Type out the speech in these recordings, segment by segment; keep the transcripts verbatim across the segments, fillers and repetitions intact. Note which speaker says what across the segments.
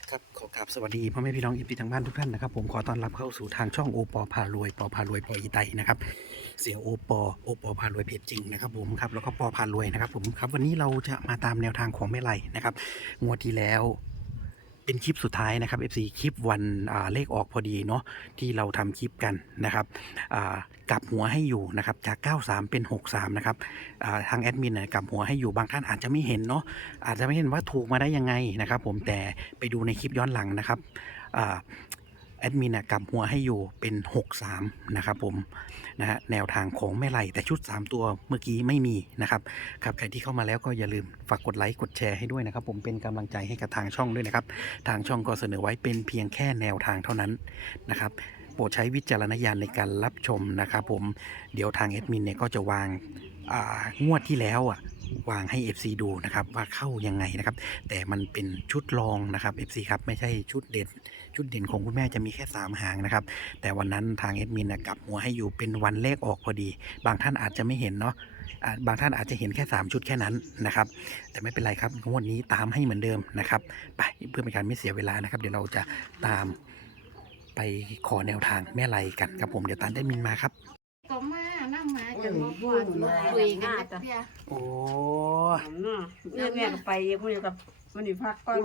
Speaker 1: ครับขอกราบสวัสดีพ่อแม่พี่น้องอิฟทีทางบ้านทุกท่านนะครับผมขอต้อนรับเข้าสู่ทางช่องโอปอพารวยปอพารวยปออีไตนะครับเสียโอปอโอปอพารวยเพจจริงนะครับผมครับแล้วก็ปอพารวยนะครับผมครับวันนี้เราจะมาตามแนวทางของแม่ไลนะครับงวดที่แล้วเป็นคลิปสุดท้ายนะครับ เอฟ ซี คลิปวันอ่าเลขออกพอดีเนาะที่เราทำคลิปกันนะครับอ่ากลับหัวให้อยู่นะครับจากเก้าสามเป็นหกสามนะครับอ่าทางแอดมินนะกลับหัวให้อยู่บางท่านอาจจะไม่เห็นเนาะอาจจะไม่เห็นว่าถูกมาได้ยังไงนะครับผมแต่ไปดูในคลิปย้อนหลังนะครับอ่าแอดมินนะกลับหัวให้อยู่เป็นหกสามนะครับผมนะฮะแนวทางของแม่ไลแต่ชุดสามตัวเมื่อกี้ไม่มีนะครับครับใครที่เข้ามาแล้วก็อย่าลืมฝากกดไลค์กดแชร์ให้ด้วยนะครับผมเป็นกำลังใจให้กับทางช่องด้วยนะครับทางช่องก็เสนอไว้เป็นเพียงแค่แนวทางเท่านั้นนะครับโปรดใช้วิจารณญาณในการรับชมนะครับผมเดี๋ยวทางแอดมินเนี่ยก็จะวางอ่างวดที่แล้วอ่ะวางให้ เอฟ ซี ดูนะครับว่าเข้ายังไงนะครับแต่มันเป็นชุดรองนะครับ เอฟ ซี ครับไม่ใช่ชุดเด่นชุดเด่นของคุณแม่จะมีแค่สามหางนะครับแต่วันนั้นทางแอดมินนะกลับหัวให้อยู่เป็นวันเลขออกพอดีบางท่านอาจจะไม่เห็นเนาะอ่าบางท่านอาจจะเห็นแค่สามชุดแค่นั้นนะครับแต่ไม่เป็นไรครับงวดนี้ตามให้เหมือนเดิมนะครับไปเพื่อเป็นการไม่เสียเวลานะครับเดี๋ยวเราจะตามไปขอแนวทางแม่ไลกันครับผมเดี๋ยวตามได้มินมาครับ
Speaker 2: ก็มานั่งมาจนบ่พอสิมาคุยกันจักเที่ย
Speaker 1: โอ้
Speaker 3: ผมเนาะเรื่องแม่ก็ไปพวกนี้กับมันนี่พักก่อน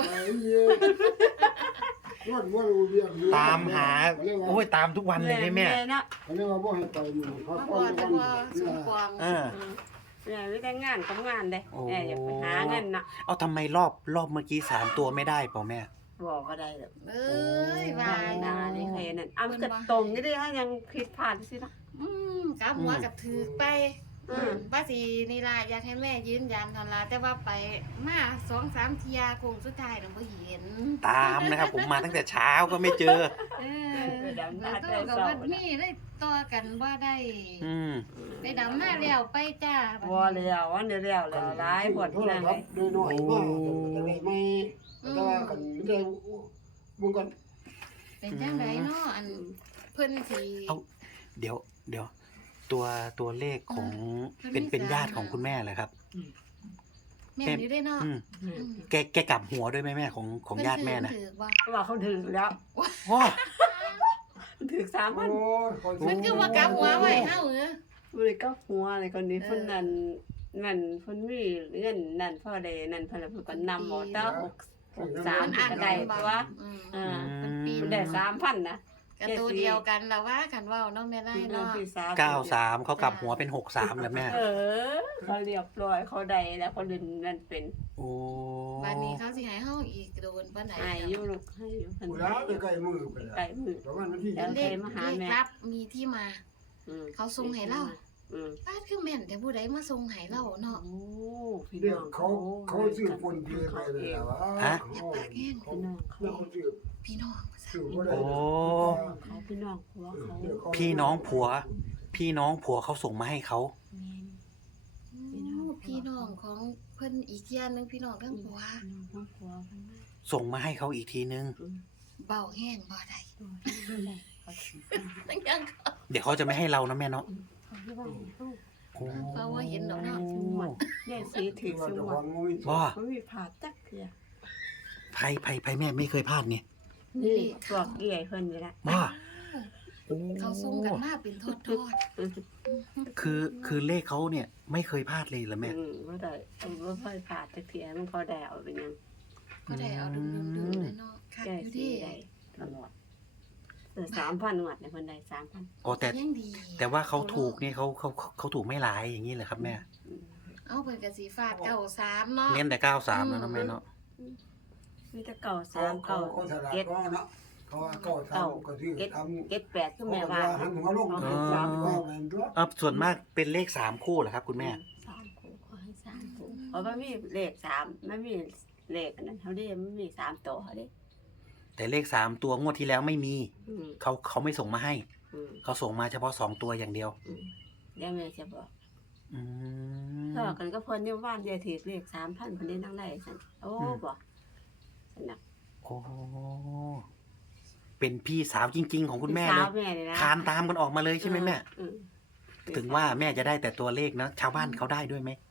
Speaker 1: ตามหาโอ้ยตามทุกวันเลยเนี่ยแม่
Speaker 3: เนาะ
Speaker 4: เขาเรียกว่าบ่ให้ไปหมู่พัก
Speaker 2: มาพ
Speaker 4: ผ่อ
Speaker 2: อน แต่
Speaker 4: วัน
Speaker 2: พอสุกวาง
Speaker 1: เออ
Speaker 3: แม่ไม่ได้งานทำงานเด้แม่อยากไปหาเงินเนาะ
Speaker 1: เอาทำไมรอบรอบเมื่อกี้สามตัวไม่ได้เปล่าแม่
Speaker 3: บอกก็ได้แบบ
Speaker 2: เอ้ยว่า
Speaker 3: นานี่เคยนั่นอ้ำก็ตรงนี่ได้ถ้ายังผิดพลาดสินะ
Speaker 2: อืมกับหัวกับถือไป
Speaker 3: อืม
Speaker 2: ว่าสินี่ล่ะอยากให้แม่ยืนยันนั่นล่ะแต่ว่าไปมาสองสามเที่ยคงสุดท้ายน่ะบ่เห็น
Speaker 1: ตามนะครับผมมาตั้งแต่เช้าก็ไม่เจอ
Speaker 2: เออแล้วก็ว่ามีได้ต่อกันบ่ได้
Speaker 1: อืม
Speaker 2: ไปดำหน้าแล้วไปจ้า
Speaker 3: บ่แล้ววันเดียวแล้วแล้วหลายปวด
Speaker 4: โท
Speaker 3: ที่
Speaker 4: ร
Speaker 3: นั่น
Speaker 4: ศั
Speaker 3: เล
Speaker 4: พ
Speaker 3: ย
Speaker 4: ท์น้อยๆมากแต่ได้ไม่แต่ว่ากันได้มึงกัน
Speaker 2: เป็นจังไดเนาะอันเพิ่นสิ
Speaker 1: เอาเดี๋ยวเดี๋ยวตัวตัวเลขของ
Speaker 2: อืม
Speaker 1: เป็นเป็น
Speaker 2: มันมี
Speaker 1: ญาติ
Speaker 2: สาม
Speaker 1: ของคุณแม่เหรอครับ
Speaker 2: แม่นอยู่ได้เนาะ
Speaker 1: อืม
Speaker 2: อืม
Speaker 1: แกแกกลับหัวด้วยไหมแม่ของของญาติแม่นะ
Speaker 2: เพิ่ถือว่า
Speaker 3: เพราะว่าเขาถือแล้ว
Speaker 1: โอ้
Speaker 3: ถือสาม
Speaker 4: โอ้
Speaker 3: พัน
Speaker 4: ย
Speaker 2: มันคือว่ากลับหัวไว้เฮาเออ
Speaker 3: บริก็หัวอะไรคนนี้เพิ่นนั่นนั่นเพิ่นมีเงินนั่นพ่อใดนั่นเพิ่นเพิ่นก็นำหมอเต้าหกสาม
Speaker 2: อ่าน
Speaker 3: ก็ได้ตัว
Speaker 2: อืม
Speaker 3: อ่า
Speaker 2: เป็นปี
Speaker 3: มันได้สามพันนะ
Speaker 2: กันตัวเดียวกันแล้วว่ากันเว่าเนาะแม่ไล่เนาะ
Speaker 1: เก้าสามเขากลับหัวเป็นหกสามแล้วแม่
Speaker 3: เออเขาเรียบร้อยเขาได้แล้วเขาดึงนั่นเป็น
Speaker 1: โอ้
Speaker 2: วันนี้เขาสิให้เฮาอีกโดนปานใด
Speaker 3: อายุลูกให้อยู่เพิ่น
Speaker 4: กูแล้วใกล้มือไป
Speaker 3: ไก่
Speaker 4: แล้ว
Speaker 3: มือ
Speaker 4: ประมาณวันที่
Speaker 3: แล้ว
Speaker 2: เลขเลขรับมีที่มา
Speaker 3: อืม
Speaker 2: เขาส่งให้เรา
Speaker 3: อืม
Speaker 2: ป้าคือแม่นแต่ผู้ใดมาส่งให้เราเนาะ
Speaker 3: โอ้พี่
Speaker 4: เรีย
Speaker 3: น้
Speaker 4: ก
Speaker 3: อง
Speaker 4: เขาเขาซื้อปนเปื้อนไปเลยนะว่า
Speaker 2: อย่าปากแห้ง
Speaker 4: เขาเขาซื้อ
Speaker 2: พี่น้องว่าซั่น
Speaker 4: ซื้อบ่ได้
Speaker 1: โอ้
Speaker 3: เขาพี่น้องผัวเขา
Speaker 1: พี่น้องผัว พี่น้องผัวเขาส่งมาให้เขา
Speaker 3: แม่น
Speaker 2: โอ้พี่น้องของเพิ่นอีกอย่างหนึงพี่น้องทั้งผัว
Speaker 3: พี่น้องทั้งผัวเพิ่นมา
Speaker 1: ส่งมาให้เขาอีกทีนึง
Speaker 3: อืม
Speaker 2: เบาแห้งบ่ได้
Speaker 3: ตัวที่ได้เขาถือกัน
Speaker 2: ทั้งยัง
Speaker 1: เดี๋ยวเขาจะไม่ให้เรานะแม่เนาะ
Speaker 3: เขาที่ว่าลูก
Speaker 1: โอ้
Speaker 2: เพราะว่าเห็นดอกเนาะ
Speaker 3: สมวนแย่สีถื
Speaker 4: ที่
Speaker 3: อ
Speaker 4: ว่า
Speaker 3: ส
Speaker 4: จะ
Speaker 3: มว
Speaker 4: ฟั
Speaker 3: น
Speaker 4: งมุ้ย
Speaker 1: ว่า
Speaker 3: มันมีผ่าจักเถื่อ
Speaker 1: ไพ่ไพ่ไพ่แม่ไม่เคยพลาดเนี่ย
Speaker 3: นี่บอกเกี่ยเพิ่นนี่แหละ
Speaker 1: ว่าโอ้
Speaker 2: เขาส่งกันมาเป็นทอด
Speaker 1: คือคือเลขเขาเนี่ยไม่เคยพลาดเลยเหรอแม่
Speaker 3: อืมบ่ได้เอาบ่ค่อยผ่าจักเถื่อมันพอได้เอาเป็นหยัง
Speaker 2: ๆก็ได้เอาดึงๆๆเลยเนาะคัก
Speaker 3: แย่
Speaker 2: อยู่
Speaker 3: สี
Speaker 2: ดิ
Speaker 3: ได้ตลอดเออสามพันหวัดเนี่ยเพิ่นได้สามพัน
Speaker 1: อ๋อแต่
Speaker 2: ยังดี
Speaker 1: แต่ว่าเขาถูกเนี่ยเขาเขาเขาเขาถูกไม่หลายอย่างนี้เหรอครับแม่
Speaker 2: เอาเพิ่นก็สิฟาดเก้าสามเนาะ
Speaker 1: เน้นแต่เก้าสามแล้วนะแม่เนาะ
Speaker 3: มีแต่เก่า
Speaker 4: เขา
Speaker 3: สาม
Speaker 4: เขา
Speaker 3: เก่า
Speaker 4: เขาสลัด
Speaker 3: เจ็ด
Speaker 4: ก็เนาะเขาว่าเก้าทำก็ซื้อทำ
Speaker 3: เจ็ดแปดก็
Speaker 4: เขา
Speaker 3: แม่
Speaker 4: บอก
Speaker 3: ว่า
Speaker 4: ว่าหันหัวลง
Speaker 3: เขา
Speaker 4: เขา
Speaker 3: ให้สาม
Speaker 4: ว่า
Speaker 3: คู่
Speaker 4: แม่นตัว
Speaker 1: อ่ะส่วนมากเป็นเลขสามคู่เหรอครับคุณแม่
Speaker 3: สามคู่ขอให้สามคู่เพราะว่ามีเลขสามไม่มีเลขอันนั้นเขาเรียกมันมีสามตัวเขาเรียก
Speaker 1: แต่เลขสามตัวงวดที่แล้วไม่มี
Speaker 3: อืม
Speaker 1: เขาเขาไม่ส่งมาให้
Speaker 3: อืม
Speaker 1: เขาส่งมาเฉพาะสองตัวอย่างเดียว
Speaker 3: อืมเดี๋ยวแม่จะบอก
Speaker 1: อืม
Speaker 3: ถ้ากันก็เพิ่นเนี่ยว่านเดียวถือเลขสามพันคนนี้นั่งได้สันโอ้
Speaker 1: อืม
Speaker 3: บอกสันนะ
Speaker 1: โอ้เป็นพี่สาวจริง ๆ ของคุณแม่
Speaker 3: สา
Speaker 1: เล
Speaker 3: วย แม่เลยนะ
Speaker 1: คานตามกันออกมาเลยใช่ไหมแม่
Speaker 3: อืม
Speaker 1: ถึงว่าแม่จะได้แต่ตัวเลขนะชาวบ้านเขาได้ด้วยไหม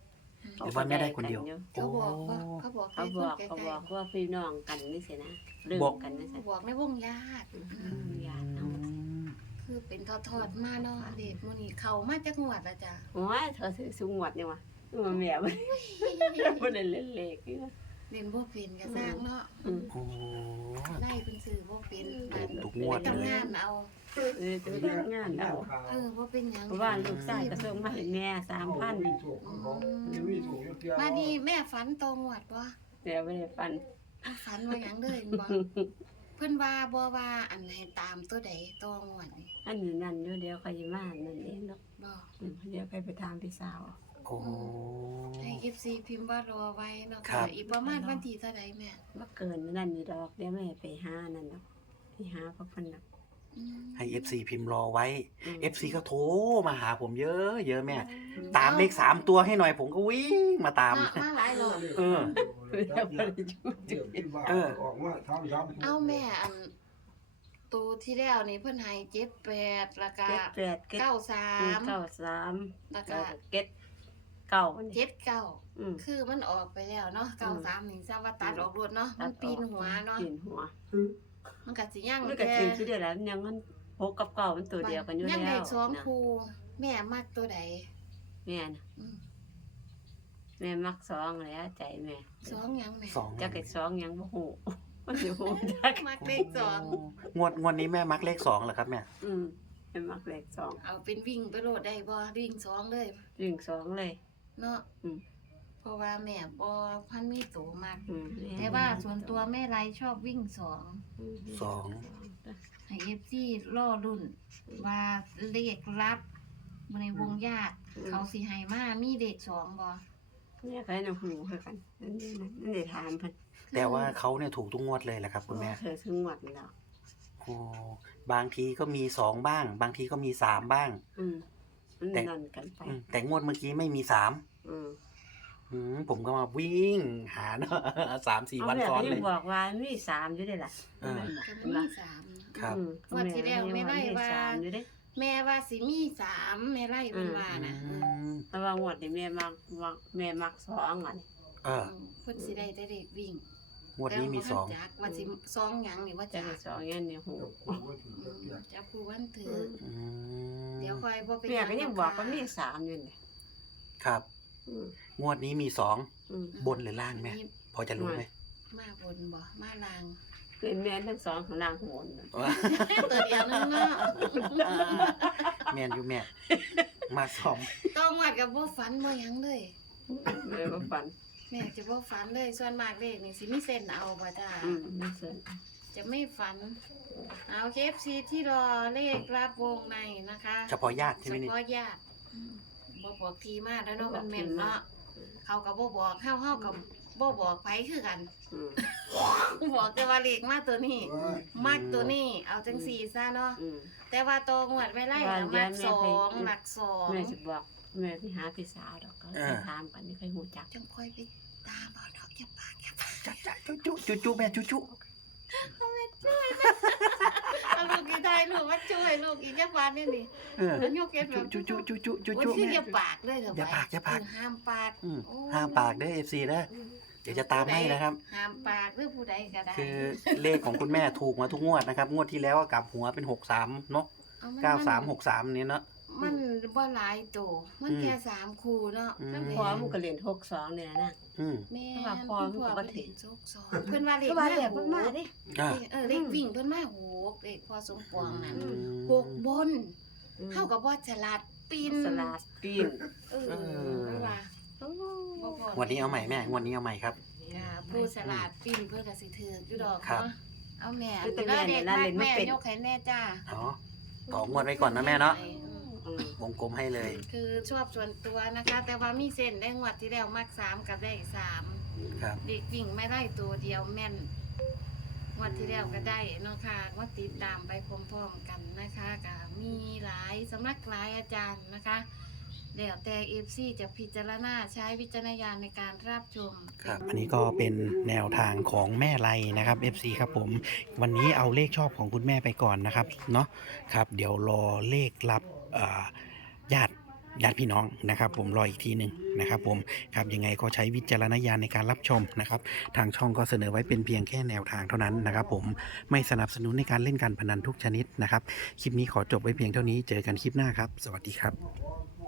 Speaker 1: หรือว่าแม่ได้คนเดียว
Speaker 2: เขาบอกว่าเขาบอก
Speaker 3: เขา
Speaker 2: ให้
Speaker 3: บอก
Speaker 2: คน
Speaker 3: เขา
Speaker 2: ไกล
Speaker 3: บอกว่าพี่น้องกันนี่สินะเรื่อง
Speaker 1: บอก
Speaker 3: กันนี่สิ
Speaker 2: ๆบอกในวงญาติ
Speaker 3: อืมญาติ
Speaker 1: อื
Speaker 3: เอา
Speaker 1: ม
Speaker 2: คือเป็นทอดๆมาเนาะเด็กมื้อนี้เข้ามาจากงวดละจ้ะ
Speaker 3: โอ้ยเธอซื้อสูงหวดนี่วะมันแม่บ่บ่ได้เล่นเลขนี่วะ
Speaker 2: เล่นบ่เป็นก็สร้างเนาะ
Speaker 3: อืม
Speaker 1: โอ้
Speaker 2: ไล่เพิ่นซื้อบ่เป็นบัด
Speaker 1: ทุกงวด
Speaker 2: ไปทำงานเอา
Speaker 3: เออจะทำงานเอา
Speaker 2: เออบ่เป็นหยัง
Speaker 3: เพราะว่าลูกชายก็ส่งมาให้แม่สามพัน
Speaker 2: มาดีแม่ฝันตรงวดบ่
Speaker 3: เดี๋ยวไม่ได้ฟัน
Speaker 2: บ่ฝันว่าหยังเลยบ่เพิ่นว่าบ่ว่าอันให้ตามตัวใดตรงวดนี่
Speaker 3: อันนี้นั่นอยู่เดี๋ยวเขาจะมานั่นเองเนาะ
Speaker 2: บ่
Speaker 3: อืมเดี๋ยวไปไปถามพี่สาว
Speaker 1: โอ้
Speaker 2: ให้ เอฟ ซี พิมพ์ว่ารอไว้เนาะ
Speaker 1: ครั
Speaker 2: ค่ะ
Speaker 1: บ
Speaker 2: อีกประมาณวันที่เท่าใดแม่
Speaker 3: บ่เกินนั่นนี่ดอกเดี๋ยวแม่ไปหานั่นดอกไปหาพระเพันดอก
Speaker 2: อืม
Speaker 1: ให้ เอฟ ซี พิมพ์รอไว้
Speaker 3: ม
Speaker 1: เอฟ ซี ก็โทรมาหาผมเยอะเยอะแม่ ตามเลขสามตัวให้หน่อยผมก็วิ่งมาตาม
Speaker 2: มามาหลายรอบ
Speaker 1: เออ
Speaker 3: เดี๋ยวบ่ได้อยู่จุด
Speaker 1: เออ
Speaker 4: ออกมาทำซ้ำ
Speaker 2: เอาแม่อันตัวที่แล้วนี่เพิ่นให้เจ็ดแปดแล้วก็
Speaker 3: เก็ดแปดเก็ด
Speaker 2: เก้าสา
Speaker 3: อืม
Speaker 2: ม
Speaker 3: เก้าสาม
Speaker 2: แล้วก็
Speaker 3: แล้วก็เก็ดเก้าอันนี้
Speaker 2: เจ็ดเก้า
Speaker 3: อืม
Speaker 2: คือมันออกไปแล้วเนาะเก้าสามนี่ทราบว่าตัดออกรวดเนาะมันปีนหัวเนาะ
Speaker 3: ปีนหัว
Speaker 2: มันก็สิย่าง
Speaker 3: มันก็
Speaker 2: แค่
Speaker 3: ถือคือเดียวแล้วมันยังมันหกกับเก้ามันตัวเดียวกันอยู่
Speaker 2: ยัง
Speaker 3: แล้
Speaker 2: ได้
Speaker 3: ว
Speaker 2: สอง
Speaker 3: นะ
Speaker 2: คู่แม่มักตัวใด
Speaker 3: แม่น่ะ
Speaker 2: อืม
Speaker 3: แม่มักสองแล้วใจแม่
Speaker 2: สองหยังแม่
Speaker 1: สอง
Speaker 3: จักไอ้สองยังบ่ฮู้ มันสิฮู้จัก
Speaker 2: มักเลขสอง
Speaker 1: งวดงวดนี้แม่มักเลขสองเหรอครับแม่
Speaker 3: อืมแม่มักเลขสอง
Speaker 2: เอาเป็นวิ่งไปโลดได้บ่วิ่งสองเลย
Speaker 3: วิ่งสองเลย
Speaker 2: เนาะ
Speaker 3: อืม
Speaker 2: เพราะว่าแม่บ่พันมีตัวมาก
Speaker 3: อืม
Speaker 2: แต่ว่าส่วนตัวแม่ไรชอบวิ่งสอง
Speaker 1: สอง
Speaker 2: ให้เอฟซีล่อรุ่น ว่าเลขลับในวงญาติเขาสิให้มามีเลขสองบ่
Speaker 3: เนี่ยก็ให้น้ำหูคือกันนั่นนี่นะนั่นได้ถามเพิ่น
Speaker 1: แต่ว่าเขาเนี่ยถูกทุกงวดเลยแหละครับคุณแม่
Speaker 3: เธอซื้อหมดแล้ว
Speaker 1: โอ้บางทีก็มีสองบ้าง บางทีก็มีสามบ้าง
Speaker 3: อืมมัน
Speaker 1: แต่
Speaker 3: นั่นกันไป
Speaker 1: อืมแต่งวดเมื่อกี้ไม่มีสาม
Speaker 3: อืม
Speaker 1: อืมผมก็มาวิ่งหาเนาะ สามสี่
Speaker 3: เอา
Speaker 1: วัน
Speaker 3: แม่
Speaker 1: ซ้อน
Speaker 3: ก็
Speaker 1: เล
Speaker 3: ยั
Speaker 1: ย
Speaker 3: งบอกว่ามีสามอยู่ได้ล่ะ
Speaker 1: อ่า
Speaker 2: ก็มีสาม
Speaker 1: ครับ
Speaker 3: อืม
Speaker 2: งวดที่แล้วแม่ไล่ว่า
Speaker 3: สามอยู่เด้
Speaker 2: แม่ว่าสิมีสามแม่ไล่เป็นว่านะ
Speaker 1: อืม
Speaker 3: แต่ว่างวดนี้แม่มักมักแม่มักสองอัน
Speaker 1: เออ
Speaker 2: เพิ่นสิได้แต่เลขวิ่ง
Speaker 1: งวดนี้มีสอง
Speaker 2: แต่ว่าจักว่าสิสองหยังนี่ว่า
Speaker 3: จะ
Speaker 2: จัก
Speaker 3: ได้สองอย่างนี้หู
Speaker 2: จักผู้วันถือ
Speaker 1: อืม
Speaker 2: เดี๋ยวคอยบ่เป็น
Speaker 3: แม่ก็ยังบอกว่ามีสามอยู่นี่
Speaker 1: ครับ
Speaker 3: อืม
Speaker 1: งวดนี้มีสอง
Speaker 3: อืม
Speaker 1: บนหรือล่างแม่ พอจะรู้ไหม
Speaker 2: มาบนบ่มาลาง
Speaker 3: คือแม่ทั้งสองของนางโหนน่ะ
Speaker 2: ตัวเดียวนึงเนาะ
Speaker 1: แม่นอยู่แม่ มาสอง
Speaker 2: ต้องวัดกับบ่ฝันบ่หยังเลย
Speaker 3: แม่ก็ฝัน
Speaker 2: แม่จะบ่ฝันเลยส่วนมากเลขนี่สิมีเส้นเอาบ่จ้า
Speaker 3: อืมไม่เสน
Speaker 2: จะไม่ฝันเอาเคฟซีที่รอเลขรับวงในนะคะ
Speaker 1: เฉพาะญาติใช่ไหม
Speaker 2: เฉ
Speaker 1: นี่
Speaker 2: พาะญาติอืมบ่บอกทีมากแล้วเนาะมันแม่นเนาะเขาก็บ่บอกเฮาเฮาก็บ่บอกไผคือกัน
Speaker 3: อืม
Speaker 2: บอกแต่ว่าเลขมาตัวนี้มักตัวนี้เอาจังสี่ซะเนาะ
Speaker 3: อืม
Speaker 2: แต่ว่าโตงวดไม่ไล่
Speaker 3: ว่า
Speaker 2: นะ
Speaker 3: เดี๋
Speaker 2: มั
Speaker 3: ยว
Speaker 2: ก
Speaker 3: แม่
Speaker 2: สอ
Speaker 3: ไป
Speaker 2: งหลักสอง
Speaker 3: แม่จะบอกแม่ไปหาพี่สาวดอกก็ไปถามกันไม่เคยหูจัก
Speaker 2: จังค่อยไปตามเอาดอกอย่าปากอย่าปาก
Speaker 1: จ้าจ้าจุ๊จุ๊จุ๊จุ๊แม่จุ๊จุ๊
Speaker 2: เอาลูกอีไทยลูกมาช่วยลูกอีจักวันนี่นี่
Speaker 1: เออ
Speaker 2: แล้วยกเก็บแบ
Speaker 1: จุ๊
Speaker 2: บ
Speaker 1: จุ๊จุ๊จุ๊จุ๊จุ๊
Speaker 2: โอ้ย
Speaker 1: จุ๊
Speaker 2: คือ
Speaker 1: แม่
Speaker 2: อย่าปากเลยเหรอ
Speaker 1: อย่าปากอย่าปาก
Speaker 2: เออห้ามปาก
Speaker 1: อืม
Speaker 2: โอ้
Speaker 1: ห้ามปากเด้อเอฟซีเด้อเดี๋ยวจะตามให้นะครับ
Speaker 2: ห้ามปากหรือผู้ใดก็ได้
Speaker 1: คือเลขของคุณแม่ถูกมาทุกงวดนะครับ งวดที่แล้วก็กลับหัวเป็นหกสามเนาะ
Speaker 2: อมัน
Speaker 1: เก้าสามหกสามนี้เนาะ
Speaker 2: มันบ่หลายตัวมัน
Speaker 1: อืม
Speaker 2: แค่สามคู่เนาะ
Speaker 1: อืม
Speaker 2: ทั้ง
Speaker 3: พอมันก็เรียนหกสองเนี่ยนะ
Speaker 1: อืม
Speaker 2: แม่
Speaker 3: เพราะว่าพ่อมันก็บ่ถึง
Speaker 2: โชคสองเพิ่นว่าเลข
Speaker 3: ก็ว่า
Speaker 2: มา
Speaker 3: เรียก
Speaker 2: โห
Speaker 3: มันมาดิ
Speaker 1: อ่า
Speaker 2: เออเลขวิ่งเพิ่นมาโหกเลขพอสมปองนั่น
Speaker 1: อืม
Speaker 2: หกบนเฮากับบ่ฉลาดปีน
Speaker 3: สลัดปีน
Speaker 2: เออ
Speaker 1: เออ
Speaker 2: ไม่ว่าบ่พอ
Speaker 1: วันนี้เอาใหม่แม่งวันนี้เอาใหม่ครับ
Speaker 2: ค่ะผู้ฉลาดปีนเพิ่นก็สิถืออยู่ดอก
Speaker 1: ครับ
Speaker 2: เนาะเอาแม่
Speaker 3: คือแต่
Speaker 2: แล้ว
Speaker 3: แม่เนี่
Speaker 2: เด็
Speaker 3: ย
Speaker 2: ก
Speaker 3: น่า
Speaker 2: มา
Speaker 3: เล่นไม่
Speaker 2: แม่
Speaker 3: เป็น
Speaker 2: ยกให้แน่จ้า
Speaker 1: เนาะต่องวดไว้ก่อนนะแม่เนาะ
Speaker 3: อืม
Speaker 1: วงกลมให้เลย
Speaker 2: คือชอบส่วนตัวนะคะ แต่ว่ามีเส้นได้งวดที่แล้วมักสามกับได้สาม
Speaker 1: ครับ
Speaker 2: เด็กวิ่งไม่ได้ตัวเดียวแม่นงวดที่แล้วก็ได้เนาะค่ะก็ติดตามไปพร้อมๆกันนะคะก็มีหลายสำนักหลายอาจารย์นะคะแล้วแต่เอฟซีจะพิจารณาใช้วิจารณญาณในการรับชม
Speaker 1: ครับ อันนี้ก็เป็นแนวทางของแม่ไลนะครับ เอฟ ซี ครับผม วันนี้เอาเลขชอบของคุณแม่ไปก่อนนะครับ เนาะ ครับ เดี๋ยวรอเลขรับอ่าญาติญาติพี่น้องนะครับผมรออีกทีหนึ่งนะครับผมครับยังไงก็ใช้วิจารณญาณในการรับชมนะครับทางช่องก็เสนอไว้เป็นเพียงแค่แนวทางเท่านั้นนะครับผมไม่สนับสนุนในการเล่นการพนันทุกชนิดนะครับคลิปนี้ขอจบไว้เพียงเท่านี้เจอกันคลิปหน้าครับสวัสดีครับ